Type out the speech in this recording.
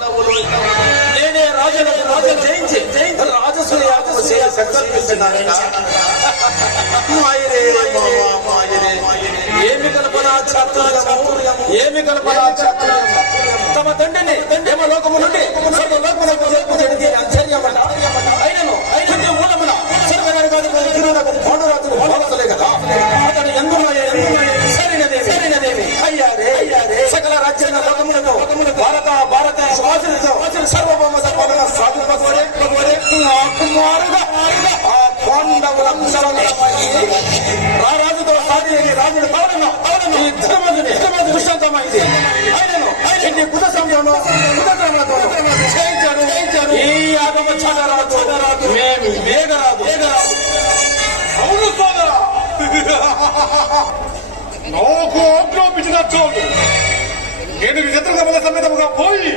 నేనే రాజులకు రాజు జయించి రాజసూయ సంకల్పించినారట. ఏమి కల్పనా చాతుర్యము, ఏమి కల్పనా చాతుర్యము. తమ తండ్రిని దేవలోకము నుండి సర్వలోకమునకు ఆశ్చర్యమట. అయినను మూలమున స్వర్గనరకాధిపతి పాండురాజును పోలసలే కదా. అతడు సరైనదేవి అయ్యారే సకల రాజ్యాంగ లోకములతో భారత సర్వభౌమ సాధింపబడే కుమారుగా ఆ పాండవులందరూ రాజుతో సాధి రాజుని దుష్యంతమైంది. ఆయనను ఎన్ని బుధ సమయంలో జయించాడు. ఈ ఆగమ చాగరాజు మేఘరాజు. అవును సోదరా, నాకు ఆజ్ఞాపించిన చోటు నేను శత్రుఘ్న సమేతముగా పోయి